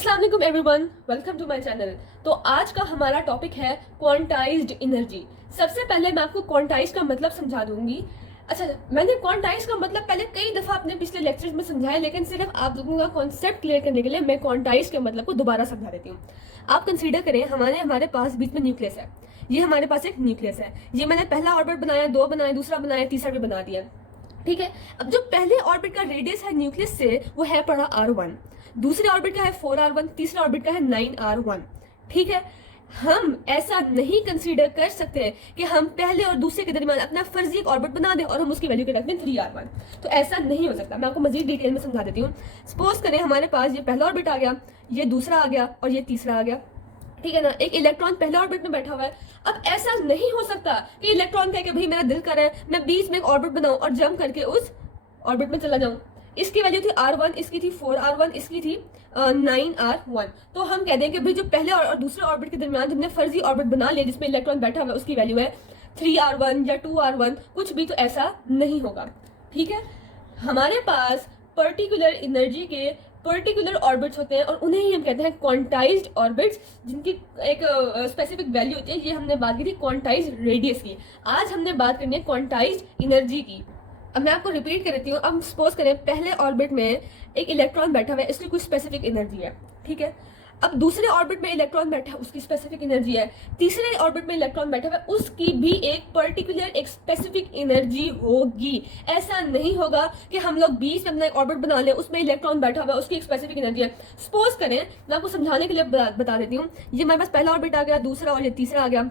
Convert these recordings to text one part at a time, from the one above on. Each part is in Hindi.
अस्सलाम वालेकुम everyone, welcome to my channel. तो आज का हमारा टॉपिक है क्वांटाइज्ड एनर्जी। सबसे पहले मैं आपको क्वांटाइज का मतलब समझा दूंगी। अच्छा, मैंने क्वांटाइज का मतलब पहले कई दफा अपने पिछले लेक्चर्स में समझाया, लेकिन सिर्फ आप लोगों का कॉन्सेप्ट क्लियर करने के लिए मैं क्वांटाइज के मतलब को दोबारा समझा देती हूँ। आप कंसीडर करें हमारे पास बीच में न्यूक्लियस है। ये हमारे पास एक न्यूक्लियस है। ये मैंने पहला ऑर्बिट बनाया, दो बनाया, दूसरा बनाया, तीसरा भी बना दिया। ठीक है। अब जो पहले ऑर्बिट का रेडियस है न्यूक्लियस से वो है पड़ा r1, दूसरे ऑर्बिट का है 4r1, तीसरे ऑर्बिट का है 9r1। ठीक है। हम ऐसा नहीं कंसीडर कर सकते कि हम पहले और दूसरे के दरमियान अपना फर्जी एक ऑर्बिट बना दें और हम उसकी वैल्यू के रख दें 3r1। तो ऐसा नहीं हो सकता। मैं आपको मजीद डिटेल में समझा देती हूँ। सपोज करें हमारे पास ये पहला ऑर्बिट आ गया, ये दूसरा आ गया और ये तीसरा आ गया। ठीक है ना। एक इलेक्ट्रॉन पहले ऑर्बिट में बैठा हुआ है। अब ऐसा नहीं हो सकता कि इलेक्ट्रॉन कहे कि भाई मेरा दिल कर रहा है मैं बीच में एक ऑर्बिट बनाऊं और जंप करके उस ऑर्बिट में चला जाऊं। इसकी वैल्यू थी r1, इसकी थी 4r1, इसकी थी 9r1। तो हम कह दें कि भाई जो पहले और दूसरे ऑर्बिट के दरमियान हमने फर्जी ऑर्बिट बना लिया जिसमें इलेक्ट्रॉन बैठा हुआ है उसकी वैल्यू है 3r1 या 2r1, कुछ भी। तो ऐसा नहीं होगा। ठीक है। हमारे पास पर्टिकुलर एनर्जी के पर्टिकुलर ऑर्बिट्स होते हैं और उन्हें ही हम कहते हैं क्वांटाइज्ड ऑर्बिट्स, जिनकी एक स्पेसिफिक वैल्यू होती है। ये हमने बात की थी क्वांटाइज्ड रेडियस की। आज हमने बात करनी है क्वांटाइज्ड एनर्जी की। अब मैं आपको रिपीट कर देती हूँ। अब सपोज करें पहले ऑर्बिट में एक इलेक्ट्रॉन बैठा हुआ है, इसकी कुछ स्पेसिफिक एनर्जी है। ठीक है। अब दूसरे ऑर्बिट में इलेक्ट्रॉन बैठा है, उसकी स्पेसिफिक एनर्जी है। तीसरे ऑर्बिट में इलेक्ट्रॉन बैठा हुआ है, उसकी भी एक पर्टिकुलर एक स्पेसिफिक एनर्जी होगी। ऐसा नहीं होगा कि हम लोग बीच में अपना एक ऑर्बिट बना लें, उसमें इलेक्ट्रॉन बैठा हुआ है, उसकी एक स्पेसिफिक एनर्जी है। सपोज करें, मैं आपको समझाने के लिए बता देती हूँ। ये हमारे पास पहला ऑर्बिट आ गया, दूसरा और ये तीसरा आ गया।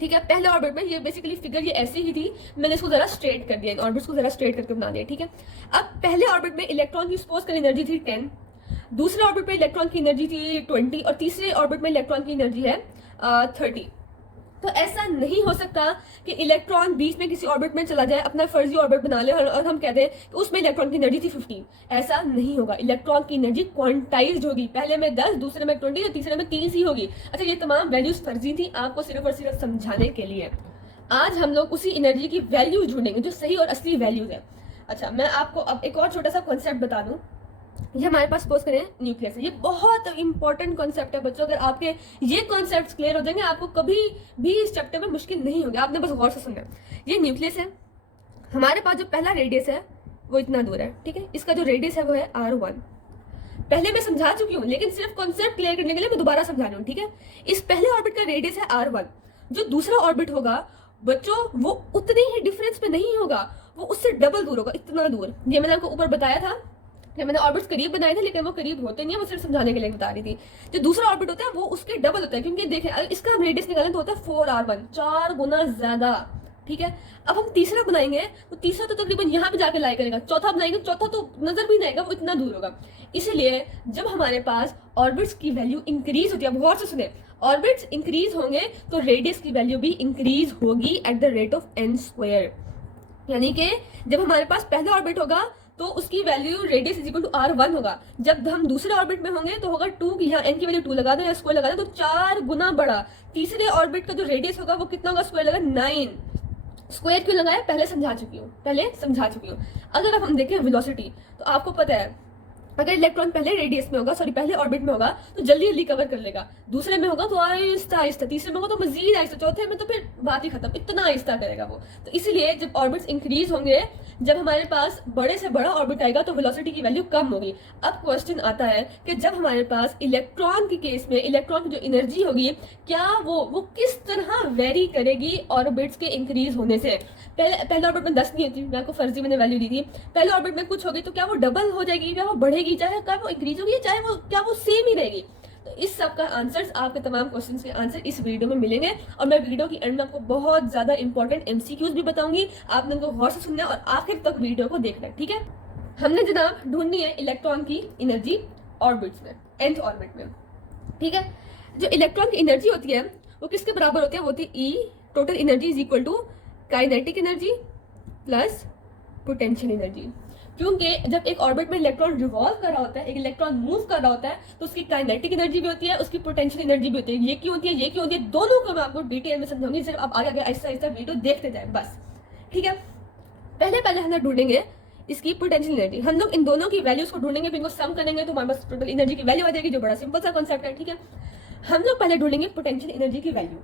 ठीक है। पहले ऑर्बिट में ये बेसिकली फिगर ये ऐसी ही थी, मैंने इसको जरा स्ट्रेट कर दिया, ऑर्बिट्स को जरा स्ट्रेट करके बना दिया। ठीक है। अब पहले ऑर्बिट में इलेक्ट्रॉन की सपोज कर एनर्जी थी 10, दूसरे ऑर्बिट में इलेक्ट्रॉन की एनर्जी थी 20 और तीसरे ऑर्बिट में इलेक्ट्रॉन की एनर्जी है 30। तो ऐसा नहीं हो सकता कि इलेक्ट्रॉन बीच में किसी ऑर्बिट में चला जाए, अपना फर्जी ऑर्बिट बना ले और हम कहते हैं कि उसमें इलेक्ट्रॉन की एनर्जी थी 15। ऐसा नहीं होगा। इलेक्ट्रॉन की एनर्जी क्वांटाइज्ड होगी। पहले में 10, दूसरे में 20 और तीसरे में 30 ही होगी। अच्छा, ये तमाम वैल्यूज फर्जी थी आपको सिर्फ और सिर्फ समझाने के लिए। आज हम लोग उसी एनर्जी की वैल्यू ढूंढेंगे जो सही और असली वैल्यूज है। अच्छा, मैं आपको अब एक और छोटा सा कॉन्सेप्ट बता दूं। ये हमारे पास सपोज करें न्यूक्लियस है। ये बहुत इंपॉर्टेंट कॉन्सेप्ट है बच्चों। अगर आपके ये कॉन्सेप्ट क्लियर हो जाएंगे आपको कभी भी इस चैप्टर में मुश्किल नहीं होगी। आपने बस गौर से सुनना है। ये न्यूक्लियस है। हमारे पास जो पहला रेडियस है वो इतना दूर है। ठीक है। इसका जो रेडियस है वो है r1। पहले मैं समझा चुकी हूँ, लेकिन सिर्फ कॉन्सेप्ट क्लियर करने के लिए मैं दोबारा समझा रही हूँ। ठीक है। इस पहले ऑर्बिट का रेडियस है r1। जो दूसरा ऑर्बिट होगा बच्चों वो उतनी ही डिफरेंस पे नहीं होगा, वो उससे डबल दूर होगा, इतना दूर। ये मैंने आपको ऊपर बताया था। मैंने ऑर्बिट्स करीब बनाए थे, लेकिन वो करीब होते नहीं है, वो सिर्फ समझाने के लिए बता रही थी। जो दूसरा ऑर्बिट होता है वो उसके डबल होता है, क्योंकि देखें इसका हम रेडियस निकालें तो होता है 4r1, 4 गुना ज्यादा। ठीक है। अब हम तीसरा बनाएंगे तो तीसरा तो तकरीबन यहाँ पे जाके लाई करेगा, चौथा बनाएंगे चौथा तो नजर भी नहीं आएगा, वो इतना दूर होगा। इसीलिए जब हमारे पास ऑर्बिट्स की वैल्यू इंक्रीज होती है, अब गौर से सुने, ऑर्बिट्स इंक्रीज होंगे तो रेडियस की वैल्यू भी इंक्रीज होगी at the rate of n²। यानी कि जब हमारे पास पहला ऑर्बिट होगा तो उसकी value radius is equal to r1 होगा। जब हम दूसरे ऑर्बिट में होंगे तो होगा 2 की, यहाँ n की वैल्यू 2 लगा दो या स्क्वायर लगा दो तो 4 गुना बड़ा। तीसरे ऑर्बिट का जो रेडियस होगा वो कितना होगा, स्क्वायर लगा 9। स्क्वायर क्यों लगाया पहले समझा चुकी हूँ। अगर अब हम देखें वेलोसिटी, तो आपको पता है अगर इलेक्ट्रॉन पहले रेडियस में होगा, सॉरी पहले ऑर्बिट में होगा तो जल्दी जल्दी कवर कर लेगा, दूसरे में होगा तो आहिस्ता आहिस्ता, तीसरे में होगा तो मजीद आहिस्ता, चौथे में तो फिर बात ही खत्म, इतना आहिस्ता करेगा वो। तो इसीलिए जब ऑर्बिट्स इंक्रीज होंगे, जब हमारे पास बड़े से बड़ा ऑर्बिट आएगा तो वेलोसिटी की वैल्यू कम होगी। अब क्वेश्चन आता है कि जब हमारे पास इलेक्ट्रॉन के केस में इलेक्ट्रॉन की जो एनर्जी होगी, क्या वो किस तरह वेरी करेगी ऑर्बिट्स के इंक्रीज होने से। पहले ऑर्बिट में 10 नहीं थी, मैं आपको फर्जी मैंने वैल्यू दी थी। पहले ऑर्बिट में कुछ होगी तो क्या वो डबल हो जाएगी, क्या वो बढ़ेगी, चाहे क्या वो इंक्रीज होगी, चाहे वो क्या वो सेम ही रहेगी। तो इस सब का आंसर्स, आपके तमाम क्वेश्चंस के आंसर इस वीडियो में मिलेंगे और मैं वीडियो की एंड में आपको बहुत ज्यादा इंपॉर्टेंट एमसीक्यूज भी बताऊंगी। आपने उनको गौर से सुनना है और आखिर तक वीडियो को देखना है। ठीक है। हमने जनाब ढूंढनी है इलेक्ट्रॉन की एनर्जी ऑर्बिट्स में, nth ऑर्बिट में। ठीक है। जो इलेक्ट्रॉन की एनर्जी होती है वो किसके बराबर होती है, वो होती है E total energy is equal to kinetic energy plus potential energy. क्योंकि जब एक ऑर्बिट में इलेक्ट्रॉन रिवॉल्व कर रहा होता है, एक इलेक्ट्रॉन मूव कर रहा होता है, तो उसकी काइनेटिक एनर्जी भी होती है, उसकी पोटेंशियल एनर्जी भी होती है। ये क्यों होती है, ये क्यों होती है, दोनों को मैं आपको डिटेल में समझाऊंगी। सिर्फ आप आगे आगे आहिस्ता आहिस्ता वीडियो देखते जाए बस। ठीक है। पहले हमें ढूंढेंगे इसकी पोटेंशियल एनर्जी। हम लोग इन दोनों की वैल्यूज को ढूंढेंगे, फिर इनको सम करेंगे तो हमारे पास टोटल एनर्जी की वैल्यू आ जाएगी, जो बड़ा सिंपल सा कॉन्सेप्ट है। ठीक है, हम लोग पहले ढूंढेंगे पोटेंशियल एनर्जी की वैल्यू।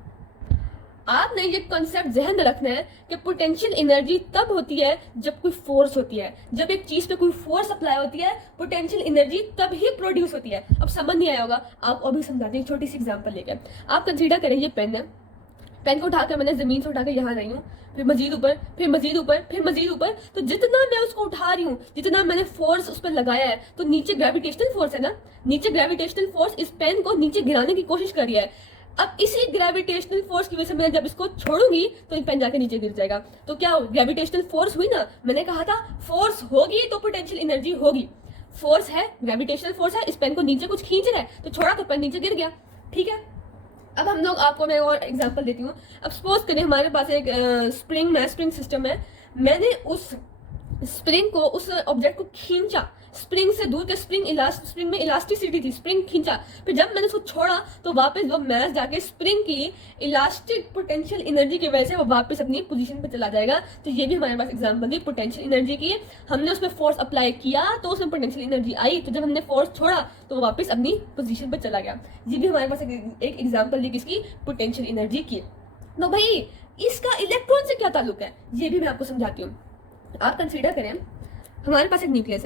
आपने ये कॉन्सेप्ट जहन में रखना है कि पोटेंशियल एनर्जी तब होती है जब कोई फोर्स होती है, जब एक चीज पे कोई फोर्स अप्लाई होती है पोटेंशियल एनर्जी तब ही प्रोड्यूस होती है। अब समझ नहीं आया होगा, आपको अभी समझाते हैं छोटी सी एग्जांपल लेकर। आप कंसीडर करें ये पेन है, पेन को उठाकर मैंने जमीन से उठाकर यहाँ लाई हूँ, फिर मजीद ऊपर, फिर मजीद ऊपर, फिर मजीद ऊपर, तो जितना मैं उसको उठा रही हूँ, जितना मैंने फोर्स उस पर लगाया है, तो नीचे ग्रेविटेशनल फोर्स है ना, नीचे ग्रेविटेशनल फोर्स इस पेन को नीचे गिराने की कोशिश कर रही है। अब इसी ग्रेविटेशनल फोर्स की वजह से मैं जब इसको छोड़ूंगी तो ये पेन जाके नीचे गिर जाएगा। तो क्या ग्रेविटेशनल फोर्स हुई ना, मैंने कहा था फोर्स होगी तो पोटेंशियल एनर्जी होगी। फोर्स है, ग्रेविटेशनल फोर्स है, इस पेन को नीचे कुछ खींच रहा है तो छोड़ा तो पेन नीचे गिर गया। ठीक है, अब हम लोग आपको मैं और एग्जांपल देती हूँ। अब सपोज करें हमारे पास एक स्प्रिंग सिस्टम है, मैंने उस स्प्रिंग को, उस ऑब्जेक्ट को खींचा स्प्रिंग से दूर के, स्प्रिंग में इलास्टिसिटी थी, स्प्रिंग खींचा, फिर जब मैंने उसको छोड़ा तो वापस वो मैस जाके स्प्रिंग की इलास्टिक पोटेंशियल एनर्जी की वजह से वो वापस अपनी पोजीशन पे चला जाएगा। तो ये भी हमारे पास एग्जांपल थी पोटेंशियल एनर्जी की। हमने उसमें फोर्स अप्लाई किया तो उसमें पोटेंशियल एनर्जी आई, तो जब हमने फोर्स छोड़ा तो वो वापस अपनी पोजीशन पे चला गया। ये भी हमारे पास एक एग्जाम्पल थी किसकी, पोटेंशियल एनर्जी की। तो भाई इसका इलेक्ट्रॉन से क्या ताल्लुक है ये भी मैं आपको समझाती हूँ। आप कंसीडर करें हमारे पास एक न्यूक्लियस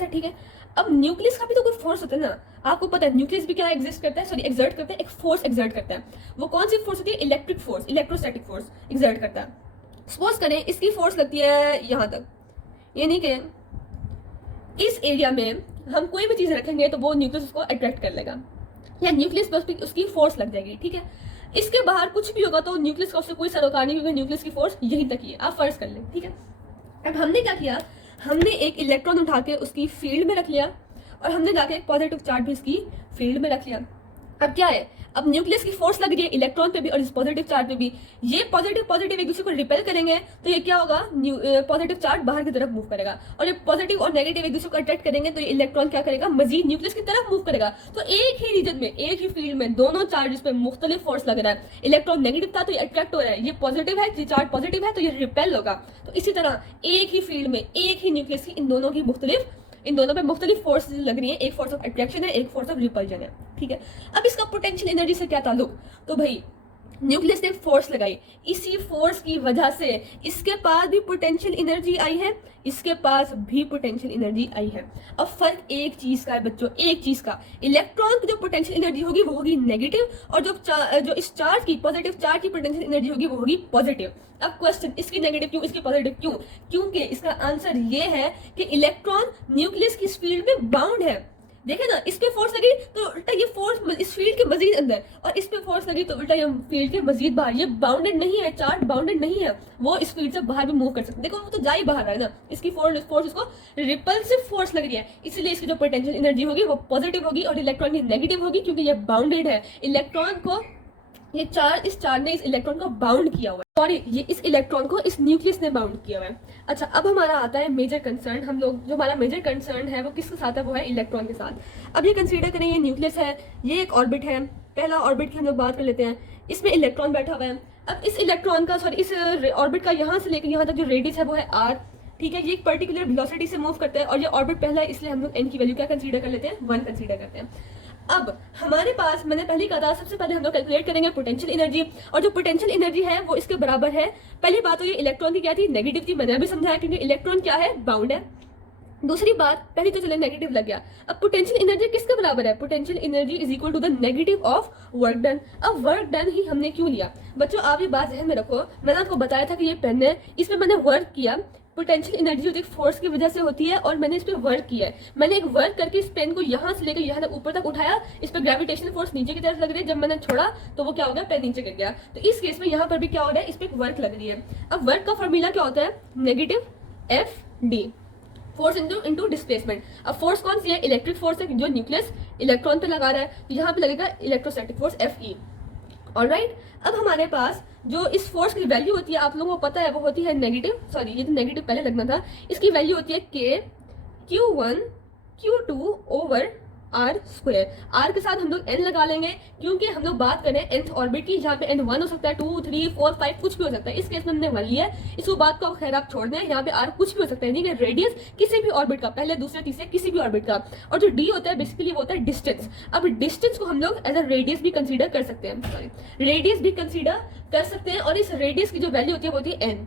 है, ठीक है। अब न्यूक्लियस का भी तो कोई फोर्स होता है ना, आपको पता है न्यूक्लियस भी क्या एग्जिस्ट करता है, सॉरी एक्सर्ट करता है, एक फोर्स एक्सर्ट करता है। वो कौन सी फोर्स होती है, electric force, electrostatic force exert करता है। सपोज करें इसकी फोर्स लगती है यहाँ तक, यानी कि इस एरिया में हम कोई भी चीज रखेंगे तो वो न्यूक्लियस उसको अट्रैक्ट कर लेगा, या न्यूक्लियस पर उसकी फोर्स लग जाएगी। ठीक है, इसके बाहर कुछ भी होगा तो न्यूक्लियस का उससे कोई सरोकार नहीं, क्योंकि न्यूक्लियस की फोर्स यहीं तक ही है, आप फर्ज कर लें। ठीक है, अब हमने क्या किया, हमने एक इलेक्ट्रॉन उठा के उसकी फील्ड में रख लिया और हमने जाके एक पॉजिटिव चार्ज भी इसकी फील्ड में रख लिया। अब क्या है, अब न्यूक्लियस की फोर्स लग रही है इलेक्ट्रॉन पे भी और इस पॉजिटिव चार्ज पे भी। ये पॉजिटिव एक दूसरे को रिपेल करेंगे तो ये क्या होगा, पॉजिटिव चार्ज बाहर की तरफ मूव करेगा, और ये पॉजिटिव और नेगेटिव एक दूसरे को अट्रैक्ट करेंगे तो ये इलेक्ट्रॉन क्या करेगा, मजीद न्यूक्लियस की तरफ मूव करेगा। तो एक ही रीजन में, एक ही फील्ड में दोनों चार्जेस पे मुख्तलिफ फोर्स लग रहा है। इलेक्ट्रॉन नेगेटिव था तो ये अट्रैक्ट हो रहा है, ये पॉजिटिव है, ये चार्ज पॉजिटिव है तो ये रिपेल होगा। तो इसी तरह एक ही फील्ड में एक ही न्यूक्लियस की इन दोनों पे मुख्तलिफ फोर्स लग रही है, एक फोर्स ऑफ अट्रैक्शन है, एक फोर्स ऑफ रिपल्जन है। ठीक है, अब इसका पोटेंशियल एनर्जी से क्या ताल्लुक, तो भाई न्यूक्लियस ने फोर्स लगाई, इसी फोर्स की वजह से इसके पास भी पोटेंशियल एनर्जी आई है, इसके पास भी पोटेंशियल एनर्जी आई है। अब फर्क एक चीज का है बच्चों, एक चीज का, इलेक्ट्रॉन की जो पोटेंशियल एनर्जी होगी वो होगी नेगेटिव, और जो इस चार्ज की, पॉजिटिव चार्ज की पोटेंशियल एनर्जी होगी वो होगी पॉजिटिव। अब क्वेश्चन, इसकी नेगेटिव क्यों, इसकी पॉजिटिव क्यों? क्योंकि इसका आंसर ये है कि इलेक्ट्रॉन न्यूक्लियस की फील्ड में बाउंड है। देखे ना, इस पे फोर्स लगी तो उल्टा ये फोर्स इस फील्ड के मजीद अंदर, और इस पे फोर्स लगी तो उल्टा ये फील्ड के मजीद बाहर। ये बाउंडेड नहीं है, चार्ज बाउंडेड नहीं है, वो इस फील्ड से बाहर भी मूव कर सकते। देखो वो तो जा ही बाहर है ना, इसकी फोर्स इसको रिपल्सिव फोर्स लग रही है, इसलिए इसकी जो पोटेंशियल एनर्जी होगी वो पॉजिटिव होगी और इलेक्ट्रॉन की नेगेटिव होगी, क्योंकि ये बाउंडेड है। इलेक्ट्रॉन को ये चार्ज, इस चार्ज ने इस इलेक्ट्रॉन को बाउंड किया हुआ है, सॉरी ये इस इलेक्ट्रॉन को इस न्यूक्लियस ने बाउंड किया हुआ है। अच्छा, अब हमारा आता है मेजर कंसर्न। हम लोग जो हमारा मेजर कंसर्न है वो किसके साथ है, वो है इलेक्ट्रॉन के साथ। अब ये कंसीडर करें, ये न्यूक्लियस है, ये एक ऑर्बिट है, पहला ऑर्बिट की हम लोग बात कर लेते हैं, इसमें इलेक्ट्रॉन बैठा हुआ है। अब इस इलेक्ट्रॉन का, सॉरी इस ऑर्बिट का यहाँ से लेकर यहाँ तक जो रेडियस है वो है r। ठीक है, ये एक पर्टिकुलर वेलोसिटी से मूव करता है, और ये ऑर्बिट पहला है, इसलिए हम लोग n की वैल्यू क्या कंसीडर कर लेते हैं, 1 कंसीडर करते हैं। अब हमारे पास, मैंने पहले कहा था, सबसे पहले हम लोग कैलकुलेट करेंगे पोटेंशियल एनर्जी, और जो पोटेंशियल एनर्जी है वो इसके बराबर है। पहली बात तो ये इलेक्ट्रॉन की क्या थी, नेगेटिव थी, मैंने अभी समझाया, क्योंकि इलेक्ट्रॉन क्या है, बाउंड है। दूसरी बात, पहली तो चले नेगेटिव लग गया, अब पोटेंशियल एनर्जी किसके बराबर है, potential energy is equal to the negative of work done. अब वर्क डन ही हमने क्यों लिया बच्चों, आप ये बात ध्यान में रखो, मैंने आपको बताया था कि ये पेन है, इसमें मैंने वर्क किया, पोटेंशियल एनर्जी होती है फोर्स की वजह से होती है, और मैंने इस पे वर्क किया है। मैंने एक वर्क करके इस पेन को यहाँ से लेकर यहाँ तक ऊपर तक उठाया, इस पे ग्रेविटेशनल फोर्स नीचे की तरफ लग रही है, जब मैंने छोड़ा तो वो क्या हो गया, पेन नीचे गिर गया। तो इस केस में यहाँ पर भी क्या हो रहा है, इस पे एक वर्क लग रही है। अब वर्क का फॉर्मूला क्या होता है, negative F D, force into displacement. अब फोर्स कौन सी है, इलेक्ट्रिक फोर्स है, जो न्यूक्लियस इलेक्ट्रॉन पे लगा रहा है, तो यहाँ पे लगेगा electrostatic force F E. Alright, अब हमारे पास जो इस फोर्स की वैल्यू होती है, आप लोगों को पता है, वो होती है नेगेटिव, सॉरी ये तो नेगेटिव पहले लगना था, इसकी वैल्यू होती है k Q1 Q2 over r square. R के साथ हम लोग एन लगा लेंगे क्योंकि हम लोग बात करें nth ऑर्बिट की, जहाँ पे एन 1 हो सकता है, 2, 3, 4, 5 कुछ भी हो सकता है। इस केस में हमने 1 लिया है, इस बात को खैर आप छोड़ दें। यहाँ पे आर कुछ भी हो सकता है, यानी कि रेडियस किसी भी ऑर्बिट का, पहले दूसरे तीसरे किसी भी ऑर्बिट का। और जो डी होता है बेसिकली वो होता है डिस्टेंस। अब डिस्टेंस को हम लोग एज अ रेडियस भी कंसीडर कर सकते हैं, सॉरी रेडियस भी कंसीडर कर सकते हैं। और इस रेडियस की जो वैल्यू होती है वो होती है एन।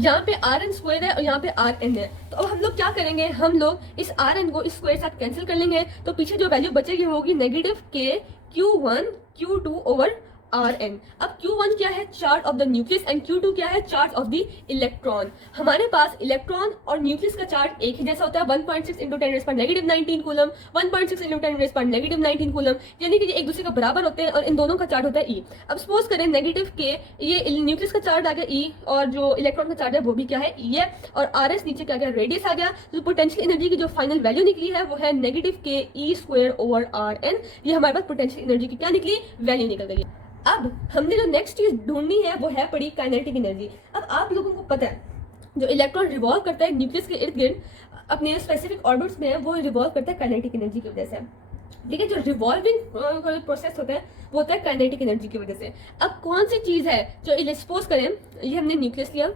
यहाँ पे आर एन स्क्वायर है और यहाँ पे आर एन है। तो अब हम लोग क्या करेंगे, हम लोग इस आर एन को इस स्क्वायर साथ कैंसिल कर लेंगे। तो पीछे जो वैल्यू बचेगी वो होगी नेगेटिव के Q1 Q2 over are N. अब Q1 क्या है, charge of the nucleus, and Q2 क्या है, चार्ज ऑफ द इलेक्ट्रॉन। हमारे पास इलेक्ट्रॉन और न्यूक्लियस का चार्ज एक ही जैसा होता है, 1.6 इंटू 10⁻⁻19 कूलम, 1.6 इंटू 10⁻⁻19 कूलम, यानी कि ये एक दूसरे का बराबर होते हैं और इन दोनों का चार्ज होता है ई। अब सपोज करें नेगेटिव के, ये न्यूक्लियस का चार्ज आ गया ई, और जो इलेक्ट्रॉन का चार्ज है वो भी क्या है, ई है, और आर एस नीचे क्या गया, रेडियस आ गया। तो पोटेंशियल एनर्जी की जो फाइनल वैल्यू निकली है वो है नेगेटिव के e square over are N. ये हमारे पास पोटेंशियल एनर्जी की क्या निकली, वैल्यू निकल गई। अब हमने जो नेक्स्ट चीज ढूंढनी है वो है पड़ी काइनेटिक एनर्जी। अब आप लोगों को पता है जो इलेक्ट्रॉन रिवॉल्व करता है न्यूक्लियस के इर्द गिर्द अपने स्पेसिफिक ऑर्बिट्स में, वो रिवॉल्व करता है काइनेटिक एनर्जी की वजह से। ठीक है, जो रिवॉल्विंग प्रोसेस होता है वो होता है काइनेटिक एनर्जी की वजह से। अब कौन सी चीज है जो, सपोज करें ये हमने न्यूक्लियस लिया,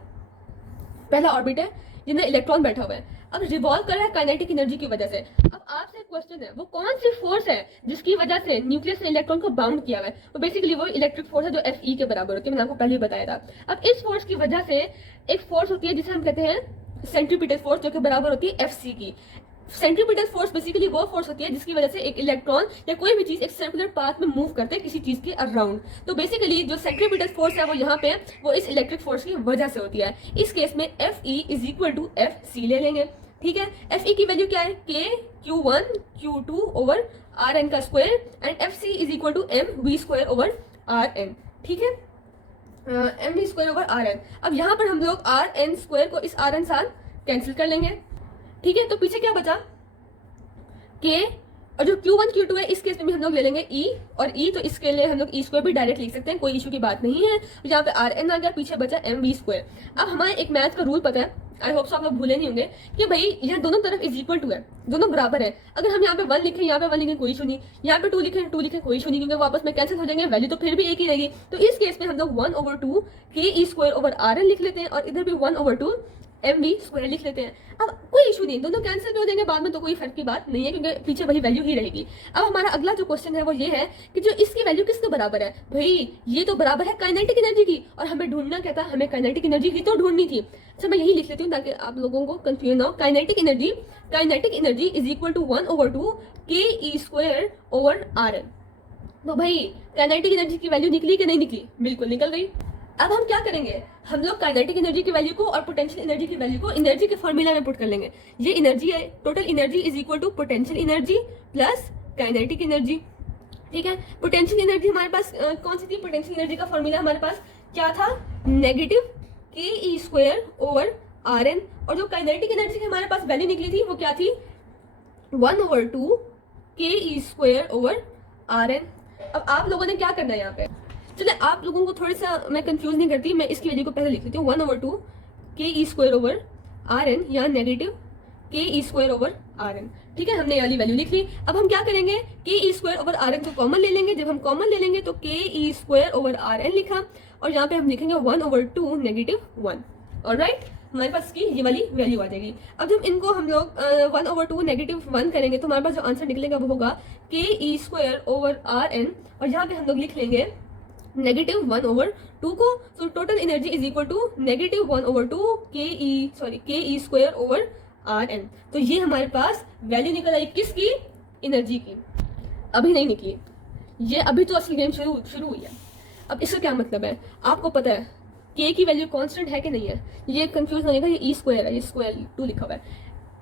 पहला ऑर्बिट है जिसमें इलेक्ट्रॉन बैठा हुआ है, अब रिवॉल्व कर रहा है काइनेटिक एनर्जी की वजह से। अब आपसे क्वेश्चन है वो कौन सी फोर्स है जिसकी वजह से न्यूक्लियस ने इलेक्ट्रॉन को बाउंड किया हुआ है। तो बेसिकली वो इलेक्ट्रिक फोर्स है जो Fe के बराबर होती है, मैंने आपको पहले ही बताया था। अब इस फोर्स की वजह से एक फोर्स होती है जिसे हम कहते हैं सेंट्रीपिटल फोर्स, जो कि बराबर होती है Fc की। सेंट्रीपिटल फोर्स बेसिकली वो फोर्स होती है जिसकी वजह से एक इलेक्ट्रॉन या कोई भी चीज एक सर्कुलर पाथ में मूव करते हैं किसी चीज के अराउंड। तो बेसिकली जो सेंट्रीपिटल फोर्स है वो यहाँ पे वो इस इलेक्ट्रिक फोर्स की वजह से होती है। इस केस में Fe is equal to Fc ले लेंगे। ठीक है, Fe की वैल्यू क्या है, K Q1 Q2 over are N का square, and Fc is equal to mv square over are N. ठीक है, mv square over are N. अब यहाँ पर हम लोग आर एन स्क्वायर को इस आर एन साथ कैंसिल कर लेंगे। ठीक है, तो पीछे क्या बचा, K, और जो Q1 Q2 है इस केस में भी हम लोग ले लेंगे E, और E तो इसके लिए हम लोग E स्क्वायर भी डायरेक्ट लिख सकते हैं, कोई इशू की बात नहीं है। यहाँ पे आर एन आ गया, पीछे बचा mv स्क्वायर। अब हमारे एक मैथ का रूल पता है, आई होप सो आप लोग भूले नहीं होंगे, कि भाई यहाँ दोनों तरफ इज इक्वल टू है, दोनों बराबर है। अगर हम यहाँ पे 1 लिखें, यहाँ पे 1 लिखें, कोई इशू नहीं, यहाँ पे 2 लिखें, 2 लिखें, कोई इशू नहीं, क्योंकि वापस में कैंसिल हो जाएंगे, वैल्यू तो फिर भी एक ही रहेगी। तो इस केस में हम लोग 1/2 k e square over are N लिख लेते हैं, और इधर भी 1/2 mv स्क्वायर लिख लेते हैं। अब कोई इशू नहीं, दोनों कैंसिल भी हो जाएंगे बाद में, तो कोई फर्क की बात नहीं है, क्योंकि पीछे वही वैल्यू ही रहेगी। अब हमारा अगला जो क्वेश्चन है वो ये है कि जो इसकी वैल्यू किसके बराबर है, भाई ये तो बराबर है काइनेटिक एनर्जी की, और हमें ढूंढना क्या था, हमें काइनेटिक एनर्जी ही तो ढूंढनी थी। अच्छा, मैं यही लिख लेती हूँ ताकि आप लोगों को कंफ्यूजन ना हो। Kinetic energy is equal to 1/2 k e square over are n. तो भाई काइनेटिक एनर्जी की वैल्यू निकली कि नहीं निकली, बिल्कुल निकल गई। अब हम क्या करेंगे, हम लोग काइनेटिक एनर्जी की वैल्यू को और पोटेंशियल एनर्जी की वैल्यू को एनर्जी के फॉर्मूला में पुट कर लेंगे। ये एनर्जी है, total energy is equal to potential energy plus kinetic energy. ठीक है, पोटेंशियल एनर्जी हमारे पास कौन सी थी, पोटेंशियल एनर्जी का फॉर्मूला हमारे पास क्या था, नेगेटिव के e square over are n, और जो काइनेटिक एनर्जी की हमारे पास वैल्यू निकली थी वो क्या थी, 1/2 k e square over are N. अब आप लोगों ने क्या करना है यहाँ पे, चले आप लोगों को थोड़ा सा मैं कंफ्यूज नहीं करती, मैं इसकी वैल्यू को पहले लिख लेती हूँ, 1/2 k e square over are N, या नेगेटिव के e square over are N. ठीक है, हमने ये वाली वैल्यू लिख ली। अब हम क्या करेंगे, के e square over are N को कॉमन ले लेंगे। जब हम कॉमन ले लेंगे तो के e square over are N लिखा, और यहाँ पे हम लिखेंगे 1/2 -1। ऑलराइट, हमारे पास की ये वाली वैल्यू आ जाएगी। अब जब इनको हम लोग 1/2 -1 करेंगे तो हमारे पास जो आंसर निकलेगा वो होगा k e square over are n, और यहाँ पे हम लोग लिख लेंगे -1/2 को। So total energy is equal to -1/2 k e square over are n. तो ये हमारे पास वैल्यू निकल आई किसकी, एनर्जी की। अभी नहीं निकली, ये अभी तो असली गेम शुरू हुई है। अब इसका क्या मतलब है, आपको पता है के की वैल्यू कांस्टेंट है कि नहीं है, ये कंफ्यूज होने का, ये ई स्क्वायर है, ये स्क्वायर 2 लिखा हुआ है।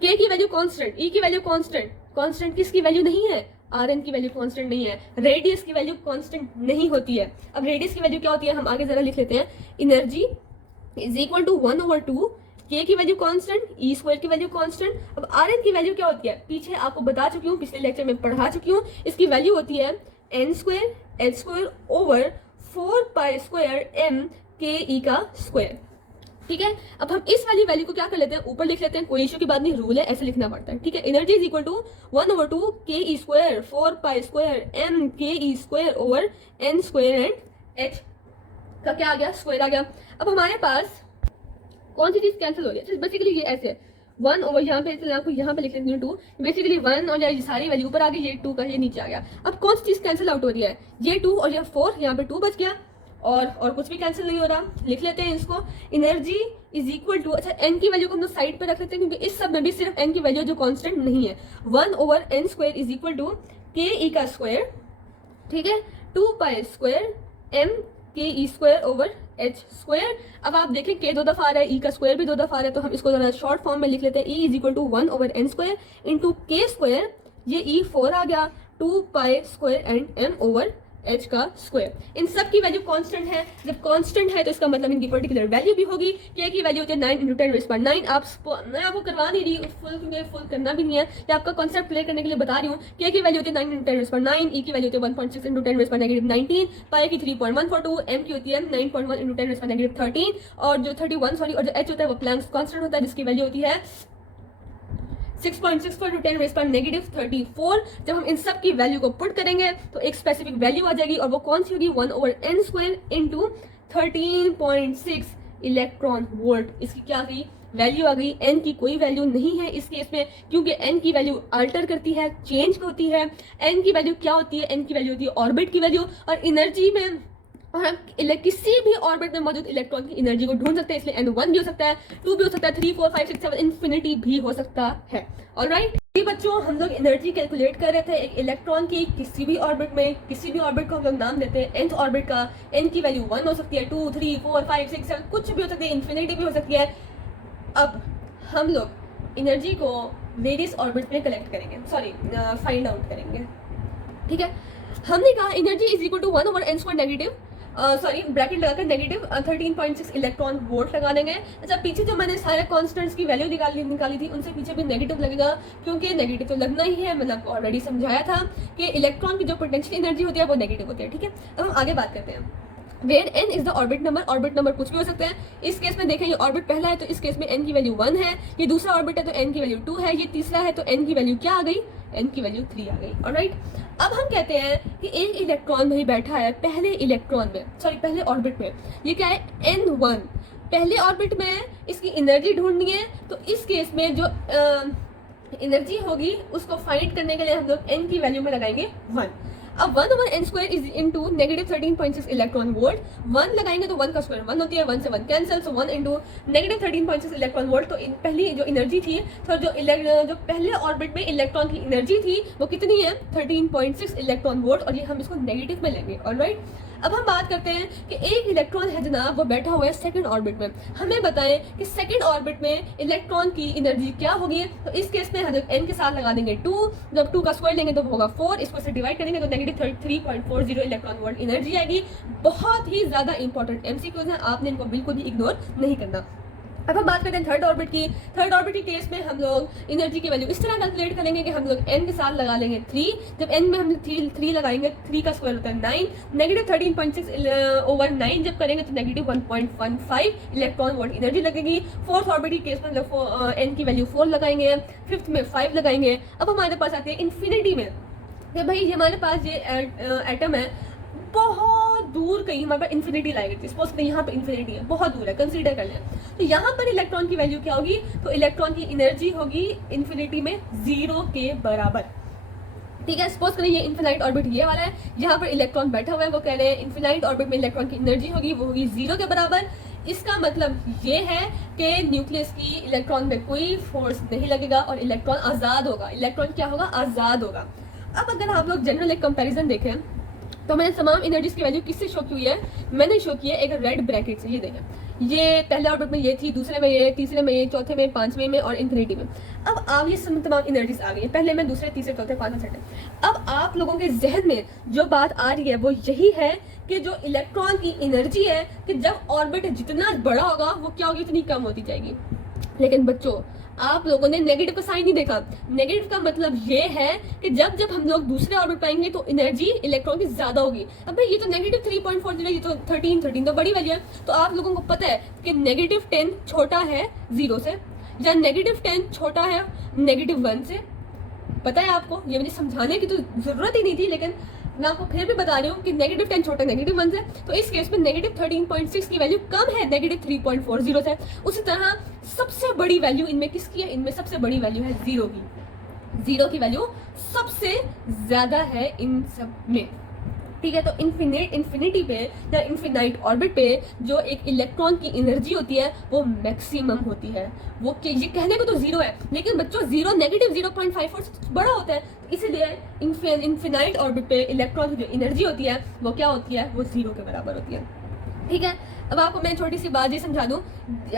के की वैल्यू कांस्टेंट, ई की वैल्यू कांस्टेंट किसकी वैल्यू नहीं है, आर एन की वैल्यू कांस्टेंट नहीं है, रेडियस की वैल्यू कांस्टेंट नहीं होती है। अब रेडियस की वैल्यू क्या होती है, हम आगे जरा लिख लेते हैं, एनर्जी इज इक्वल टू 1/2 के की वैल्यू कांस्टेंट, ई स्क्वायर की वैल्यू कांस्टेंट। अब आर एन की वैल्यू क्या होती है, पीछे आपको बता चुकी हूँ, पिछले लेक्चर में पढ़ा चुकी हूँ। इसकी वैल्यू होती है n square h square over 4 pi square m k e का स्क्वायर। ठीक है, अब हम इस वाली वैल्यू को क्या कर लेते हैं, ऊपर लिख लेते हैं, कोई इशू की बात नहीं, रूल है ऐसे लिखना पड़ता है। ठीक है, energy is equal to 1/2 ke square 4 pi square m ke square over n square and h का क्या आ गया, स्क्वायर आ गया। अब हमारे पास कौन सी चीज कैंसिल हो रही है, बेसिकली ये ऐसे है 1 ओवर यहाँ पे, आपको यहाँ पे लिख लेती हूँ 2, बेसिकली 1 और ये सारी वैल्यू ऊपर आ गई, ये 2 का ये नीचे आ गया। अब कौन सी चीज कैंसिल आउट हो रही है, ये 2 और ये 4, यहाँ पे 2 बच गया और कुछ भी कैंसिल नहीं हो रहा। लिख लेते हैं इसको, एनर्जी इज इक्वल टू, अच्छा एन की वैल्यू को हम लोग साइड पे रख लेते हैं क्योंकि इस सब में भी सिर्फ एन की वैल्यू जो कांस्टेंट नहीं है, 1 over n square is equal to k e का स्क्वायर, ठीक है, 2 pi square m k e square over H square. अब आप देखें के 2 दफा आ रहा है, ई का स्क्वायर भी 2 दफा आ रहा है, तो हम इसको जरा शॉर्ट फॉर्म में लिख लेते हैं, e is equal to 1 over n square into k square, ये ई 4 आ गया, 2 pi square and m over h का स्क्वायर। इन सब की वैल्यू कांस्टेंट है, जब कांस्टेंट है तो इसका मतलब इनकी पर्टिकुलर वैल्यू भी होगी। के की वैल्यू होती है 9 इंटू 10 पर 9। मैं आपको करवा नहीं रही फुल, क्योंकि फुल करना भी नहीं है, या आपका कॉन्सेप्ट क्लियर करने के लिए बता रही हूँ। के की वैल्यू होती है 9 इंटू 10 पर 9, ई की वैल्यू होती है 1.6 इंटू 10 पर नेगेटिव 19, पाई की 3.142, एम की होती है 9.1 इंटू 10 पर नेगेटिव 13, और जो 31 सॉरी, और जो एच होता है वो प्लैंक्स कांस्टेंट होता है जिसकी वैल्यू होती है 6.64 टू 10 रेज़ पर नेगेटिव 34। जब हम इन सब की वैल्यू को पुट करेंगे तो एक स्पेसिफिक वैल्यू आ जाएगी, और वो कौन सी होगी, 1 over n square into 13.6 electron volt. इसकी क्या गई, वैल्यू आ गई। एन की कोई वैल्यू नहीं है इस केस में, क्योंकि एन की वैल्यू अल्टर करती है, चेंज होती है। एन की वैल्यू क्या होती है, एन की वैल्यू होती है ऑर्बिट की वैल्यू, और एनर्जी में और हम किसी भी ऑर्बिट में मौजूद इलेक्ट्रॉन की एनर्जी को ढूंढ सकते हैं, इसलिए n1 भी हो सकता है, 2 भी हो सकता है, 3 4 5 6 7 इन्फिनिटी भी हो सकता है। ऑलराइट बच्चों, हम लोग एनर्जी कैलकुलेट कर रहे थे एक इलेक्ट्रॉन की किसी भी ऑर्बिट में। किसी भी ऑर्बिट को हम लोग नाम देते हैं nth ऑर्बिट का। n की वैल्यू 1 हो सकती है, 2 3 4 5 6 7 कुछ भी हो सकती है, इन्फिनिटी भी हो सकती है। अब हम लोग एनर्जी को वेरियस ऑर्बिट में कलेक्ट करेंगे, सॉरी फाइंड आउट करेंगे। ठीक है, हमने कहा energy is equal to 1 over n square negative, sorry bracket लगाकर नेगेटिव 13.6 इलेक्ट्रॉन वोल्ट लगा देंगे। अच्छा, पीछे जो मैंने सारे कांस्टेंट्स की वैल्यू निकाली थी उनसे पीछे भी नेगेटिव लगेगा, क्योंकि नेगेटिव तो लगना ही है। मैंने आपको ऑलरेडी समझाया था कि इलेक्ट्रॉन की जो पोटेंशियल एनर्जी होती है वो नेगेटिव होती है। ठीक है, अब हम आगे बात करते हैं। Where n is the orbit number, orbit number कुछ भी हो सकते हैं। इस केस में देखें, ये ऑर्बिट पहला है तो इस केस में एन की वैल्यू 1 है, ये दूसरा ऑर्बिट है तो एन की वैल्यू 2 है, ये तीसरा है तो एन की वैल्यू क्या आ गई, एन की वैल्यू 3 आ गई। ऑलराइट, अब हम कहते हैं कि एक इलेक्ट्रॉन भाई बैठा है पहले इलेक्ट्रॉन में, सॉरी पहले ऑर्बिट में, ये क्या है n1, पहले ऑर्बिट में इसकी एनर्जी ढूंढनी है। तो इस केस में जो एनर्जी होगी उसको फाइंड करने के लिए हम लोग n की वैल्यू में लगाएंगे 1। अब 1 over n square is into negative 13.6 electron volt. 1 लगाएंगे तो 1 का स्क्वायर 1 होती है, 1 से 1 कैंसिल, सो 1 इंटू नेगेटिव 13.6 इलेक्ट्रॉन वोल्ट। तो पहली जो एनर्जी थी, तो जो पहले ऑर्बिट में इलेक्ट्रॉन की एनर्जी थी वो कितनी है, 13.6 इलेक्ट्रॉन वोल्ट, और ये हम इसको नेगेटिव में लेंगे। ऑलराइट, अब हम बात करते हैं कि एक इलेक्ट्रॉन है जनाब, वो बैठा हुआ है सेकंड ऑर्बिट में। हमें बताएं कि सेकंड ऑर्बिट में इलेक्ट्रॉन की एनर्जी क्या होगी। तो इस केस में हम एन के साथ लगा देंगे 2, जब 2 का स्क्वायर लेंगे तो होगा 4, इसको से डिवाइड करेंगे तो नेगेटिव 3.40 इलेक्ट्रॉन वोल्ट एनर्जी आएगी। बहुत ही ज्यादा इंपॉर्टेंट एमसीक्यूज हैं, आपने इनको बिल्कुल भी इग्नोर नहीं करना। अब हम बात करते हैं थर्ड ऑर्बिट की। थर्ड ऑर्बिट के केस में हम लोग एनर्जी की वैल्यू इस तरह कैलकुलेट करेंगे कि हम लोग n के साथ लगा लेंगे 3, जब n में हम 3 लगाएंगे, 3 का स्क्वायर होता है 9, नेगेटिव 13.6 ओवर 9 जब करेंगे तो नेगेटिव 1.15 इलेक्ट्रॉन वोल्ट एनर्जी लगेगी। फोर्थ ऑर्बिट के केस में हम लोग n की वैल्यू 4 लगाएंगे, फिफ्थ में 5 लगाएंगे। अब हमारे पास आते हैं इन्फिनिटी में, कि भाई हमारे पास ये एटम है बहुत दूर, कहीं हमारे पास इन्फिनिटी लाई गई थी, सपोज करें यहाँ पे इन्फिनिटी है, बहुत दूर है, कंसीडर कर लें। तो यहाँ पर इलेक्ट्रॉन की वैल्यू क्या होगी, तो इलेक्ट्रॉन की एनर्जी होगी इन्फिनिटी में 0 के बराबर। ठीक है, सपोज करें ये इन्फिनाइट ऑर्बिट ये वाला है, यहाँ पर इलेक्ट्रॉन बैठा हुआ है, वो कह रहे हैं इन्फिनाइट ऑर्बिट में इलेक्ट्रॉन की एनर्जी होगी वो होगी 0 के बराबर। इसका मतलब ये है कि न्यूक्लियस की इलेक्ट्रॉन में कोई फोर्स नहीं लगेगा और इलेक्ट्रॉन आज़ाद होगा। इलेक्ट्रॉन क्या होगा, आज़ाद होगा। अब अगर आप लोग जनरल एक कंपैरिजन देखें तो मैंने तमाम एनर्जीज की वैल्यू किससे शो की हुई है, मैंने शो की है एक रेड ब्रैकेट से। ये देखें, ये पहले ऑर्बिट में ये थी, दूसरे में ये, तीसरे में ये, चौथे में, पांचवें में और इन्फिनिटी में। अब आप ये तमाम एनर्जीज आ गई है, पहले में, दूसरे, तीसरे, चौथे, पांचवें, छठे। अब आप लोगों के जहन में जो बात आ रही है वो यही है कि जो इलेक्ट्रॉन की एनर्जी है कि जब ऑर्बिट जितना बड़ा होगा वो क्या होगी, इतनी कम होती जाएगी। लेकिन बच्चों आप लोगों ने नेगेटिव का साइन नहीं देखा। नेगेटिव का मतलब ये है कि जब जब हम लोग दूसरे ऑर्बिट पे आएंगे तो एनर्जी इलेक्ट्रॉन की ज्यादा होगी। अब भाई ये तो नेगेटिव 3.40, ये तो 13 तो बड़ी वैल्यू है। तो आप लोगों को पता है कि नेगेटिव 10 छोटा है 0 से, या नेगेटिव 10 छोटा है नेगेटिव 1 से। पता है आपको, ये मुझे समझाने की तो जरूरत ही नहीं थी, लेकिन मैं आपको फिर भी बता रही हूँ कि नेगेटिव 10 छोटा नेगेटिव 1 से। तो इस केस में नेगेटिव 13.6 की वैल्यू कम है नेगेटिव 3.40 से। उसी तरह सबसे बड़ी वैल्यू इनमें किसकी है? इनमें सबसे बड़ी वैल्यू है 0 की। 0 की वैल्यू सबसे ज्यादा है इन सब में, ठीक है। तो इन्फिनिटी पे या इन्फिनाइट ऑर्बिट पे जो एक इलेक्ट्रॉन की एनर्जी होती है वो मैक्सिमम होती है। वो ये कहने को तो 0 है, लेकिन बच्चों 0 नेगेटिव 0.54 से बड़ा होता है। इसीलिए इन्फिनाइट ऑर्बिट पे इलेक्ट्रॉन की जो एनर्जी होती है वो क्या होती है? वो 0 के बराबर होती है, ठीक है। अब आपको मैं छोटी सी बात ये समझा दूं,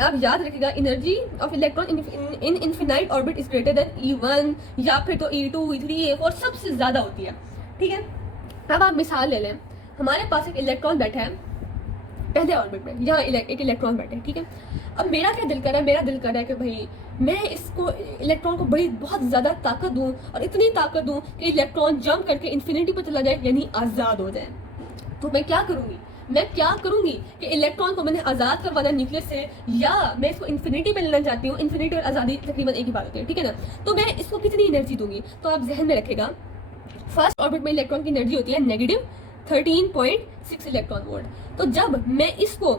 आप याद रखिएगा, energy of electron in infinite orbit is greater than E1 या फिर तो E2, E3, E4 सबसे ज्यादा होती है, ठीक है। अब आप मिसाल ले लें, हमारे पास एक इलेक्ट्रॉन बैठा है पहले ऑर्बिट में, यहाँ एक इलेक्ट्रॉन बैठे, ठीक है। अब मेरा क्या दिल कर रहा है? मेरा दिल कर रहा है कि भाई मैं इसको इलेक्ट्रॉन को बहुत ज़्यादा ताकत दूँ, और इतनी ताकत दूँ कि इलेक्ट्रॉन जंप करके इन्फिनिटी पर चला जाए, यानी आज़ाद हो जाए। तो मैं क्या करूँगी कि इलेक्ट्रॉन को मैंने आज़ाद करवाना न्यूक्लियस से, या मैं इसको इन्फिनिटी पे लेना चाहती हूँ। इन्फिनिटी और आज़ादी तकरीबन एक ही बात होती है, ठीक है ना। तो मैं इसको कितनी एनर्जी दूंगी? तो आप जहन में रखेगा, फर्स्ट ऑर्बिट में इलेक्ट्रॉन की एनर्जी होती है नेगेटिव 13.6 इलेक्ट्रॉन वोल्ट। तो जब मैं इसको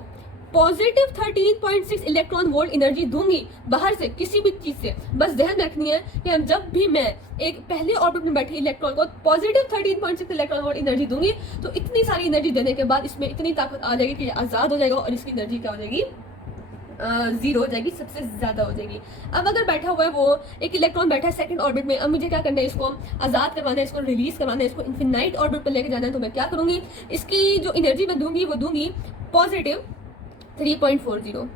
पॉजिटिव 13.6 इलेक्ट्रॉन वोल्ट एनर्जी दूंगी बाहर से किसी भी चीज से, बस ध्यान रखनी है कि हम जब भी मैं एक पहले ऑर्बिट में बैठे इलेक्ट्रॉन को पॉजिटिव 13.6 इलेक्ट्रॉन वोल्ट एनर्जी दूंगी, तो इतनी सारी एनर्जी देने के बाद इसमें इतनी ताकत आ जाएगी कि आजाद हो जाएगा, और इसकी एनर्जी क्या हो जाएगी? 0 हो जाएगी, सबसे ज्यादा हो जाएगी। अब अगर बैठा हुआ है वो एक इलेक्ट्रॉन बैठा है सेकंड ऑर्बिट में, अब मुझे क्या करना है? इसको आजाद करवाना है, इसको रिलीज करवाना है, इसको इन्फिनाइट ऑर्बिट पर लेके जाना है। तो मैं क्या करूंगी? इसकी जो एनर्जी मैं दूंगी वो दूंगी पॉजिटिव 3.40,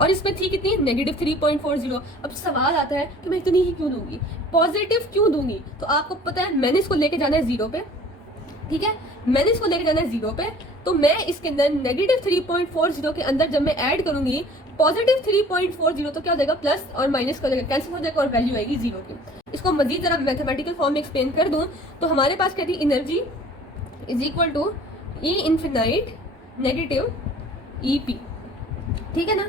और इसमें थी कितनी? नेगेटिव 3.40। अब सवाल आता है कि मैं इतनी ही क्यों दूंगी, पॉजिटिव क्यों दूंगी? तो आपको पता है मैंने इसको लेके जाना है 0 पे, ठीक है। मैंने इसको लेके जाना है 0 पे, तो मैं इसके अंदर नेगेटिव 3.40 के अंदर जब मैं ऐड करूंगी पॉजिटिव 3.40, तो क्या हो जाएगा? प्लस और माइनस का जाएगा, कैंसिल हो जाएगा, और वैल्यू आएगी 0 की। इसको मजीद जरा मैथमेटिकल फॉर्म में एक्सप्लेन कर दूं तो हमारे पास कहती energy is equal to E infinite negative EP, ठीक है ना।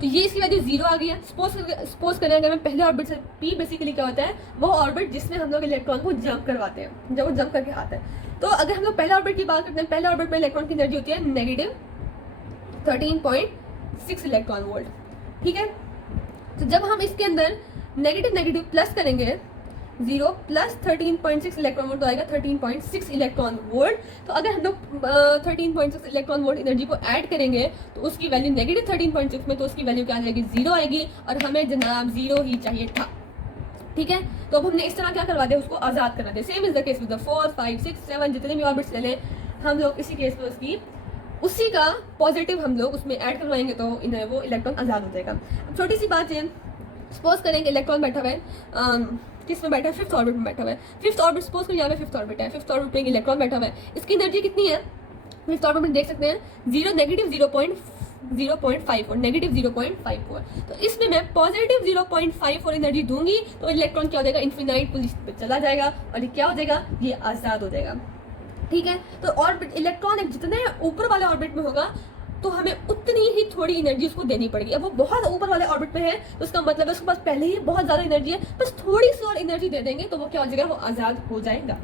तो ये इसकी वैल्यू 0 आ गई है। सपोज करें अगर मैं पहले ऑर्बिट से, P बेसिकली क्या होता है? वो ऑर्बिट जिसमें हम लोग इलेक्ट्रॉन को जंप करवाते हैं, जब वो जंप करके आता है। तो अगर हम लोग पहले ऑर्बिट की बात करते हैं, पहले ऑर्बिट में इलेक्ट्रॉन की एनर्जी होती है नेगेटिव 13.6 इलेक्ट्रॉन वोल्ट, ठीक है। तो जब हम इसके अंदर नेगेटिव प्लस करेंगे 0 प्लस 13.6 इलेक्ट्रॉन वोल्ट, तो आएगा 13.6 इलेक्ट्रॉन वोल्ट। तो अगर हम लोग 13.6 इलेक्ट्रॉन वोल्ट एनर्जी को ऐड करेंगे तो उसकी वैल्यू नेगेटिव 13.6 में, तो उसकी वैल्यू क्या आ जाएगी? 0 आएगी, और हमें जनाब 0 ही चाहिए था, ठीक है। तो अब हमने इस तरह क्या करवा दिया? उसको आजाद करवा दिया। Same is the case with the 4, 5, 6, 7 जितने भी ऑर्बिट्स ले लें हम लोग, इसी केस में उसकी उसी का पॉजिटिव हम लोग उसमें ऐड करवाएंगे तो वो इलेक्ट्रॉन आजाद हो जाएगा। अब छोटी सी बात है, सपोज करें कि इलेक्ट्रॉन बैठा हुआ है, किस में बैठा है? फिफ्थ ऑर्बिट में बैठा हुआ है। फिफ्थ ऑर्बिट सपोज करें यहाँ पे फिफ्थ ऑर्बिट है, फिफ्थ ऑर्बिट में इलेक्ट्रॉन बैठा हुआ है। इसकी एनर्जी कितनी है? फिफ्थ ऑर्बिट में देख सकते हैं 0 नेगेटिव 0.54 नेगेटिव 0.54। तो इसमें मैं पॉजिटिव 0.54 एनर्जी दूंगी तो इलेक्ट्रॉन क्या हो जाएगा? इन्फिनाइट पोजीशन पे चला जाएगा, और ये क्या हो जाएगा? ये आजाद हो जाएगा, ठीक है। तो ऑर्बिट इलेक्ट्रॉन जितने ऊपर वाले ऑर्बिट में होगा तो हमें उतनी ही थोड़ी एनर्जी उसको देनी पड़ेगी। अब वो बहुत ऊपर वाले ऑर्बिट में है तो उसका मतलब है उसके पास पहले ही बहुत ज्यादा एनर्जी है, बस थोड़ी सी और एनर्जी दे देंगे तो वो क्या हो जाएगा? वो आजाद हो जाएगा।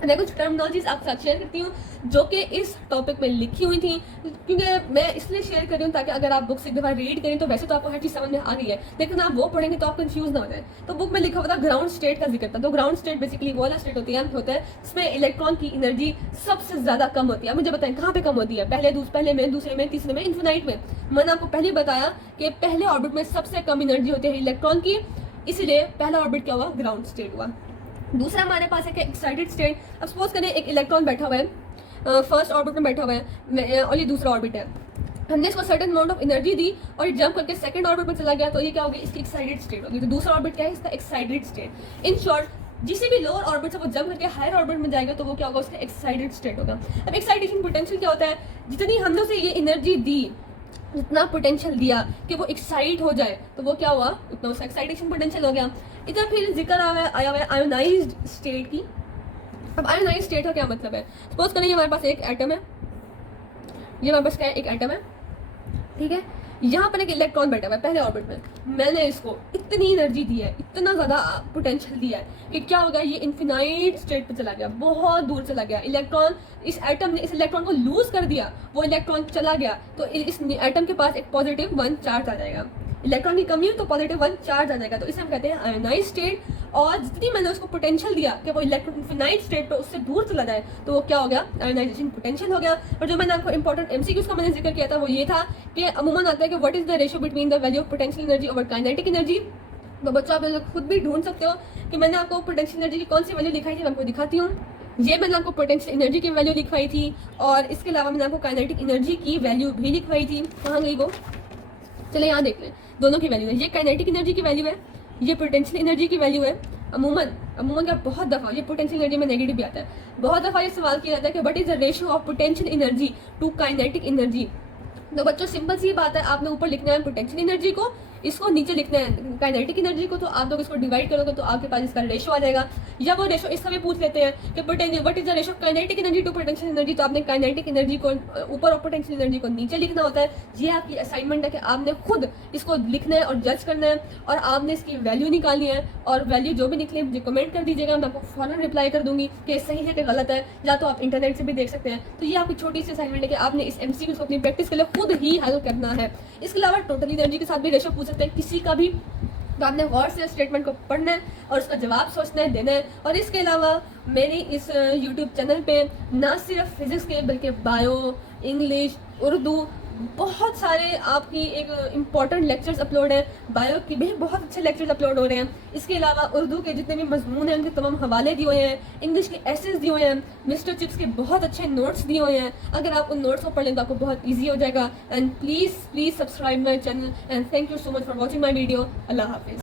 मैं कुछ टर्मिनोलॉजीज आपके साथ शेयर करती हूँ जो कि इस टॉपिक में लिखी हुई थी, क्योंकि मैं इसलिए शेयर कर रही हूँ ताकि अगर आप बुक्स एक दफ़ा रीड करें तो वैसे तो आपको हर चीज़ समझ में आ गई है, लेकिन आप वो पढ़ेंगे तो आप कंफ्यूज ना हो जाए। तो बुक में लिखा हुआ था ग्राउंड स्टेट का जिक्र था। तो ग्राउंड स्टेट बेसिकली वो वाला स्टेट होता है जिसमें इलेक्ट्रॉन की एनर्जी सबसे ज़्यादा कम होती है। मुझे बताएं कहाँ पे कम होती है? पहले में, दूसरे में, तीसरे में, इन्फिनाइट में। मैंने आपको पहले बताया कि पहले ऑर्बिट में सबसे कम एनर्जी होती है इलेक्ट्रॉन की, इसीलिए पहला ऑर्बिट क्या हुआ? ग्राउंड स्टेट हुआ। दूसरा हमारे पास है एक्साइटेड स्टेट। अब सपोज करें एक इलेक्ट्रॉन बैठा हुआ है फर्स्ट ऑर्बिट में बैठा हुआ है और ये दूसरा ऑर्बिट है, हमने इसको सर्टेन अमाउंट ऑफ एनर्जी दी और ये जंप करके सेकंड ऑर्बिट में चला गया, तो ये क्या होगी? इसकी एक्साइटेड स्टेट होगी। तो दूसरा ऑर्बिट क्या है? इसका एक्साइटेड स्टेट। इन शॉर्ट जिसे भी लोअर ऑर्बिट से वो जंप करके हायर ऑर्बिट में जाएगा तो वो क्या होगा? उसका एक्साइटेड स्टेट होगा। अब एक्साइटेशन पोटेंशियल क्या होता है? जितनी हमने उसे ये एनर्जी दी जितना पोटेंशियल दिया कि वो एक्साइट हो जाए, तो वो क्या हुआ, उतना उसका एक्साइटेशन पोटेंशियल हो गया। इधर फिर जिक्र आया हुआ है आयोनाइज्ड स्टेट की। अब आयोनाइज्ड स्टेट का क्या मतलब है? सपोज करें हमारे पास एक एटम है, ये हमारे पास क्या है, एक एटम है, ठीक है। यहाँ पर एक इलेक्ट्रॉन बैठा हुआ है पहले ऑर्बिट में, मैंने इसको इतनी एनर्जी दी है, इतना ज़्यादा पोटेंशियल दिया है कि क्या हो गया, ये इन्फिनाइट स्टेट पे चला गया, बहुत दूर चला गया। इलेक्ट्रॉन, इस एटम ने इस इलेक्ट्रॉन को लूज कर दिया, वो इलेक्ट्रॉन चला गया, तो इस एटम के पास एक +1 चार्ज आ जाएगा। इलेक्ट्रॉन की कमी हुई तो +1 चार्ज आ जाएगा, तो इसे हम कहते हैं आयोनाइज्ड स्टेट। और जितनी मैंने उसको पोटेंशियल दिया कि वो इलेक्ट्रॉन इन्फिनाइट स्टेट पे उससे दूर चला जाए, तो वो क्या हो गया, आयोनाइजेशन पोटेंशियल हो गया। और जो मैंने आपको इंपॉर्टेंट एमसीक्यूज का मैंने जिक्र किया था वो ये था कि अमूमन आता है कि what is the ratio between the value of potential energy over kinetic energy. तो बच्चों आप लोग खुद भी ढूंढ सकते हो कि मैंने आपको पोटेंशियल एनर्जी की कौन सी वैल्यू लिखाई थी, मैं आपको दिखाती हूँ। ये मैंने आपको पोटेंशियल एनर्जी की वैल्यू लिखवाई थी, और इसके अलावा मैंने आपको काइनेटिक एनर्जी की वैल्यू भी लिखवाई थी। कहाँ गई वो, चले यहाँ देख लें, दोनों की वैल्यू है। ये काइनेटिक एनर्जी की वैल्यू है, ये पोटेंशियल एनर्जी की वैल्यू है। अमूमन क्या बहुत दफ़ा ये पोटेंशियल एनर्जी में नेगेटिव भी आता है, बहुत दफ़ा ये सवाल किया जाता है कि what is the ratio of potential energy to kinetic energy. तो बच्चों सिंपल सी बात है, आपने ऊपर लिखना है पोटेंशियल एनर्जी को, इसको नीचे लिखना है काइनेटिक एनर्जी को, तो आप लोग इसको डिवाइड करोगे तो आपके पास इसका रेशो आ जाएगा। या वो रेशो इसका भी पूछ लेते हैं कि what is the ratio kinetic energy to potential energy, तो आपने काइनेटिक एनर्जी को ऊपर और पोटेंशियल एनर्जी को नीचे लिखना होता है। ये आपकी असाइनमेंट है कि आपने खुद इसको लिखना है और जज करना है, और आपने इसकी वैल्यू निकालनी है, और वैल्यू जो भी निकले मुझे कमेंट कर दीजिएगा, मैं आपको फौरन रिप्लाई कर दूंगी कि सही है कि गलत है, या तो आप इंटरनेट से भी देख सकते हैं। तो ये आपकी छोटी सी असाइनमेंट है कि आपने इस एमसीक्यू को अपनी प्रैक्टिस के लिए खुद ही हल करना है। इसके अलावा टोटल एनर्जी के साथ भी रेशो पूछ सकते हैं किसी का भी, तो आपने गौर से स्टेटमेंट को पढ़ना है और उसका जवाब सोचना है, देना है। और इसके अलावा मेरी इस यूट्यूब चैनल पे ना सिर्फ फिजिक्स के बल्कि बायो, इंग्लिश, उर्दू, बहुत सारे आपकी एक इम्पॉर्टेंट लेक्चर्स अपलोड हैं। बायो के भी बहुत अच्छे लेक्चर्स अपलोड हो रहे हैं। इसके अलावा उर्दू के जितने भी मजमून हैं उनके तमाम हवाले दिए हुए हैं, इंग्लिश के एसेस दिए हुए हैं, मिस्टर चिप्स के बहुत अच्छे नोट्स दिए हुए हैं। अगर आप उन नोट्स को पढ़ लें तो आपको बहुत ईजी हो जाएगा। And please subscribe my channel, and thank you so much for watching my video. अल्लाह हाफिज़।